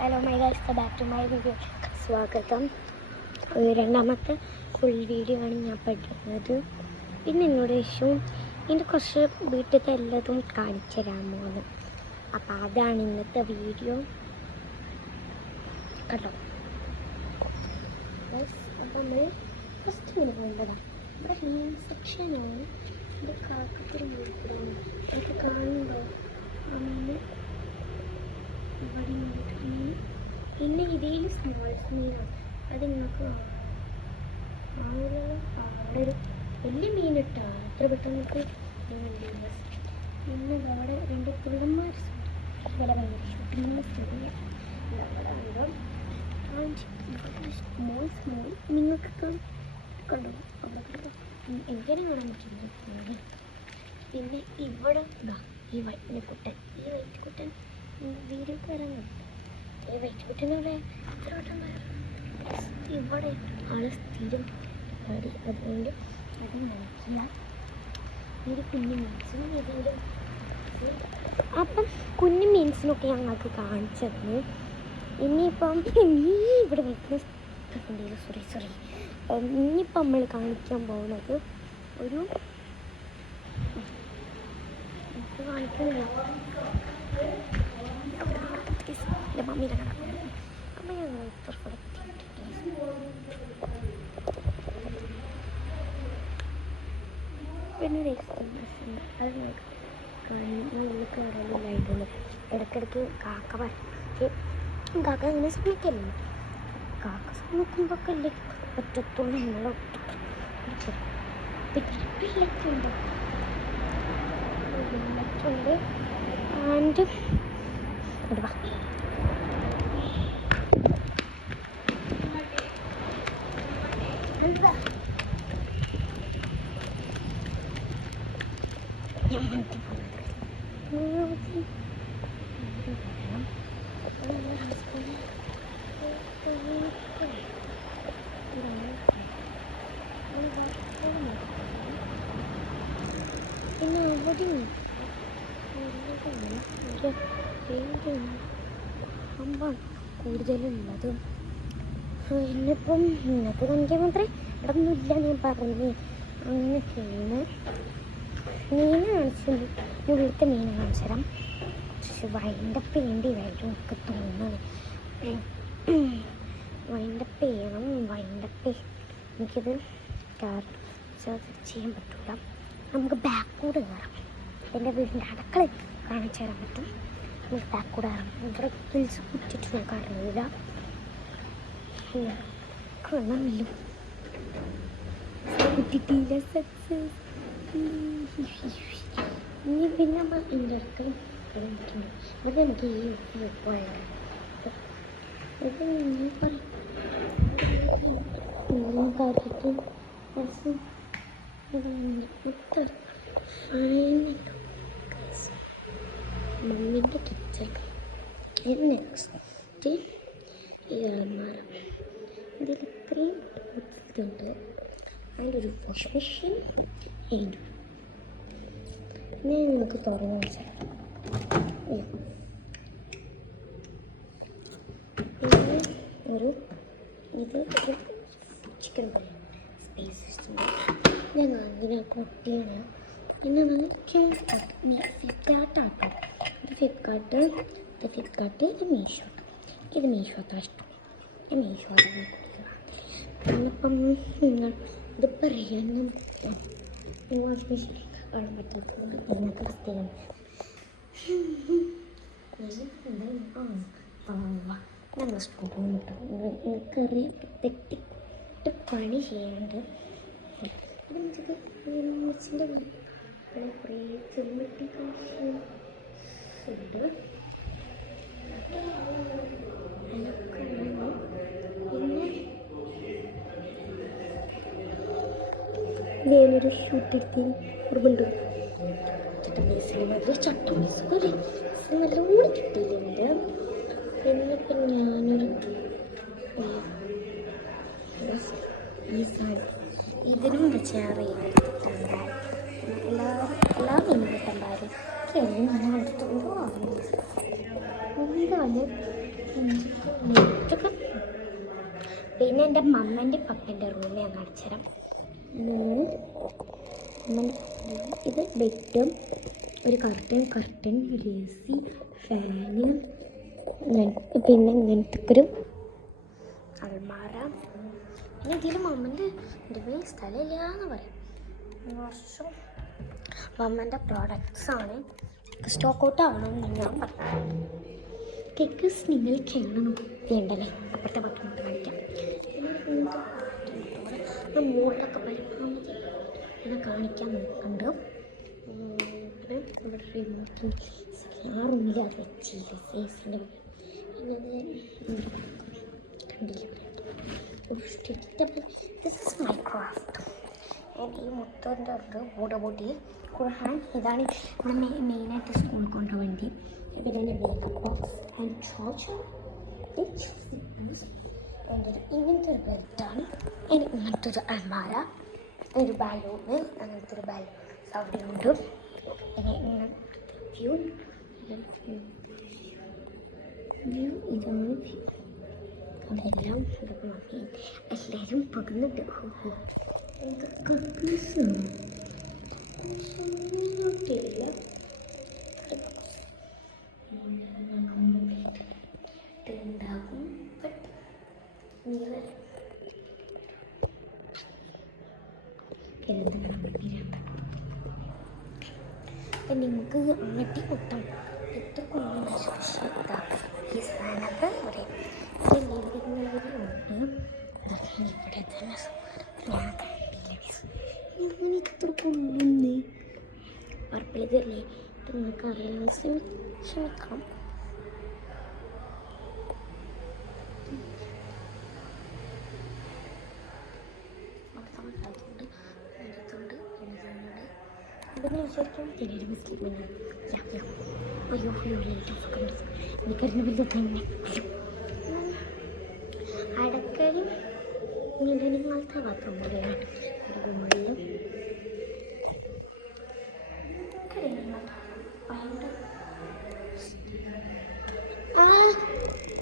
Hello my guys, back to my video. സ്വാഗതം. രണ്ടാമത്തെ full video ആണ് ഞാൻ പഠിക്കുന്നത്. പിന്നെ എന്നോട് ചോദിച്ചു ഇതിൻ്റെ കുറച്ച് വീട്ടിലത്തെ എല്ലാതും കാണിച്ചു തരാമോ എന്ന്. അപ്പം അതാണ് ഇന്നത്തെ വീഡിയോ കേട്ടോ. അപ്പം നമ്മൾ ഫസ്റ്റ് ഇങ്ങനെ പോകേണ്ടതാണ്. ഇവിടെ ഹാൻഡ് സെക്ഷനാണ്. ഇത് കാക്കത്തിൽ നോക്കണം. എനിക്ക് കാണുന്നുണ്ടോ? പിന്നെ ഇതിൽ സ്മോൾ മീനാണ്. അത് നിങ്ങൾക്ക് അവിടെ ഒരു വലിയ മീനിട്ടാണ് അത്ര പെട്ടെന്നൊക്കെ ഞങ്ങളില്ല. പിന്നെ അവിടെ രണ്ട് പിള്ളന്മാർ വില ഭയങ്കര ഷൂട്ടിങ്ങിന് ചെറിയ സ്മോൾ നിങ്ങൾക്ക് കണ്ടോ അവിടെ എനിക്കതിനെ കാണാൻ പറ്റുന്നത്. പിന്നെ ഇവിടെ ഈ വൈറ്റ് കുട്ടൻ വീഡിയോ വരാൻ കണ്ടു. ഈ വൈറ്റ് കുട്ടനോടെ ഇവിടെ ആള് സ്ഥിരം പാടി. അതുകൊണ്ട് അത് മനസ്സില ഒരു കുഞ്ഞു മീൻസിനും ഇതിൻ്റെ അപ്പം കുഞ്ഞു മീൻസിനൊക്കെ ഞങ്ങൾക്ക് കാണിച്ചത്. ഇനിയിപ്പം ഇവിടെ വയ്ക്കുന്ന സോറി ഇനിയിപ്പം നമ്മൾ കാണിക്കാൻ പോകുന്നത് ഒരു കാണിക്കുന്നില്ല മമ്മിയുടെ കടക്കുന്നത്. അപ്പം ഞങ്ങൾ ഇത്ര പിന്നെ അത് നമുക്ക് കടലിലായിരുന്നു. ഇടയ്ക്കിടയ്ക്ക് കാക്ക കാക്ക അങ്ങനെ ശ്രമിക്കല്ലോ. കാക്ക ശ്രമിക്കുമ്പോഴൊക്കെ അല്ലേ ഒറ്റത്തോളം നമ്മളെ പിള്ളേക്കുണ്ട് ആൻഡ് ഇടുക. പിന്നെ അവിടെ അമ്പാണ് കൂടുതലുള്ളത്. ഇന്നിപ്പം ഇന്നത്തെ കാണിക്കാൻ മാത്രമേ ഇവിടെ ഒന്നുമില്ല. ഞാൻ പറഞ്ഞ് അങ്ങനെയൊക്കെയാണ്. മീൻ കാണിച്ചു, ഇവിടുത്തെ മീൻ കാണിച്ചു തരാം. പക്ഷെ വൈൻഡപ്പ് ചെയ്യേണ്ടി വരും ഒക്കെ തോന്നുന്നത്. വൈൻഡപ്പ് ചെയ്യണം. എനിക്കിത് ചെയ്യാൻ പറ്റില്ല. നമുക്ക് ബാക്ക്കൂടെ കയറാം. എൻ്റെ വീടിൻ്റെ അടുക്കള കാണിച്ചു തരാൻ പറ്റും. നമുക്ക് ബാക്ക്കൂടെ കയറാം. ഇവിടെ കിൽസ് കുറ്റിട്ട് നോക്കാറുന്നില്ല. കാണാമല്ലോ കുറ്റിട്ടില്ല സക്സസ്. ഇനി പിന്നെ നമ്മൾ എൻ്റെ അടുക്കള പറ്റുന്നുണ്ട്. അത് നമുക്ക് ഈ പോയത് ഇത് പറയും കാര്യത്തും മമ്മിൻ്റെ കിച്ചൺ. നെക്സ്റ്റ് ഈ അലമാര. ഇതിൽ ഇത്രയും ഉണ്ട്. അതിൻ്റെ ഒരു വാഷ് മെഷീൻ ഉണ്ട്. പിന്നെ നമുക്ക് തുറന്ന് വെച്ചാൽ പിന്നെ ഇത് ചിക്കൻ സ്പേസ് ഞങ്ങൾ അങ്ങനെ കൊട്ടിയാണ്. പിന്നെ ഫ്ലിപ്കാർട്ടാട്ടോ. ഫ്ലിപ്കാർട്ട് ഇത് മീഷോ അത്ര ഇഷ്ടം. ഞാൻ മീഷോ പിന്നിപ്പം ഇത് പറയാനും വാഷ് മെഷീനൊക്കെ കാണാൻ പറ്റാത്തത് ഇന്നത്തെ അവസ്ഥയാണ്. ഞങ്ങൾ സ്കൂളിൽ കയറി തെറ്റിട്ട് പണി ചെയ്യാനുണ്ട്. മിസ്സിൻ്റെ കുറേ സെലിബ്രിറ്റി ഉണ്ട്. പിന്നെ ഞാനൊരു ഷൂട്ടെടുത്തി ഓർമ്മയുണ്ട്. നല്ലോണം കിട്ടിയിട്ടുണ്ട്. എന്നിപ്പം ഞാനൊരു ഈ സാധനം ഇതിനും വെച്ചാറ് എല്ലാ മീനുണ്ടായിരുന്നു. എന്താണ് കുറച്ചൊക്കെ. പിന്നെ എൻ്റെ മമ്മൻ്റെ പപ്പൻ്റെ റൂം ഞാൻ കാണിച്ചു തരാം. ഇത് ബെഡും ഒരു കർട്ടൻ ഒരു AC, ഫാന്, പിന്നെ ഇങ്ങനത്തെ ഒരു അൽമാര. പിന്നെ ഇതിൽ മമ്മൻ്റെ സ്ഥലമില്ല എന്ന് പറയും. വർഷം മമ്മൻ്റെ പ്രോഡക്റ്റ്സാണ്. സ്റ്റോക്ക് ഔട്ട് ആവണമെന്ന് ഞാൻ പറഞ്ഞു. കേക്കസ് നിങ്ങൾ കാണണം വേണ്ടല്ലേ? അപ്പുറത്തെ പട്ടണത്ത് കാണിക്കാം. ഞാൻ മുകളിലൊക്കെ പരമാവധി എന്നെ കാണിക്കാൻ നോക്കുന്നുണ്ട്. പിന്നെ നമ്മുടെ ആ റൂമിൽ അത് വെച്ചില്ല ഫേസിൻ്റെ ദിസ് ഇസ് മൈ ക്രാഫ്റ്റ്. ഈ മുത്തോൻ്റെ ഉണ്ട് ബോട്ടി ഖുർആൻ. ഇതാണ് നമ്മൾ മെയിനായിട്ട് സ്കൂളിൽ കൊണ്ടുപോകാൻ വേണ്ടി. പിന്നെ മേക്കപ്പ് ബോക്സ് ആൻഡ് ചാർജർ, ഇങ്ങനത്തെ ഒരു ബെഡാണ്. ഇങ്ങനത്തെ ഒരു അൽമാര, ഒരു ബാലൂണ്, അങ്ങനത്തെ ഒരു ബാലൂൺ അവിടെ ഉണ്ട്. പിന്നെ ഇങ്ങനത്തെ വ്യൂ ഇതാണ്. അവിടെ എല്ലാം എല്ലാവരും പകർന്നിട്ട് ഉണ്ടാകും. ബട്ട് മിറർ നിങ്ങൾക്ക് ആട്ടി കൊട്ടാം എത്ര ഈ സാധനത്ത് പറയും. ഇവിടെ തന്നെ ഞാൻ അങ്ങനെ ഇത്ര കൊള്ളുന്നേ പർപ്പിൾ. ഇതല്ലേ നിങ്ങൾക്ക് അറിയാൻ ശ്രമിക്കണം. ഇതിന് ശരിക്കും ചെറിയൊരു മിസ്റ്റേക്ക് അയ്യോ എനിക്കറിഞ്ഞ വലിയ തന്നെ അടക്കലും നിലനിങ്ങാത്ത ബാത്റൂം പോലെയാണ് റൂമുകളിൽ.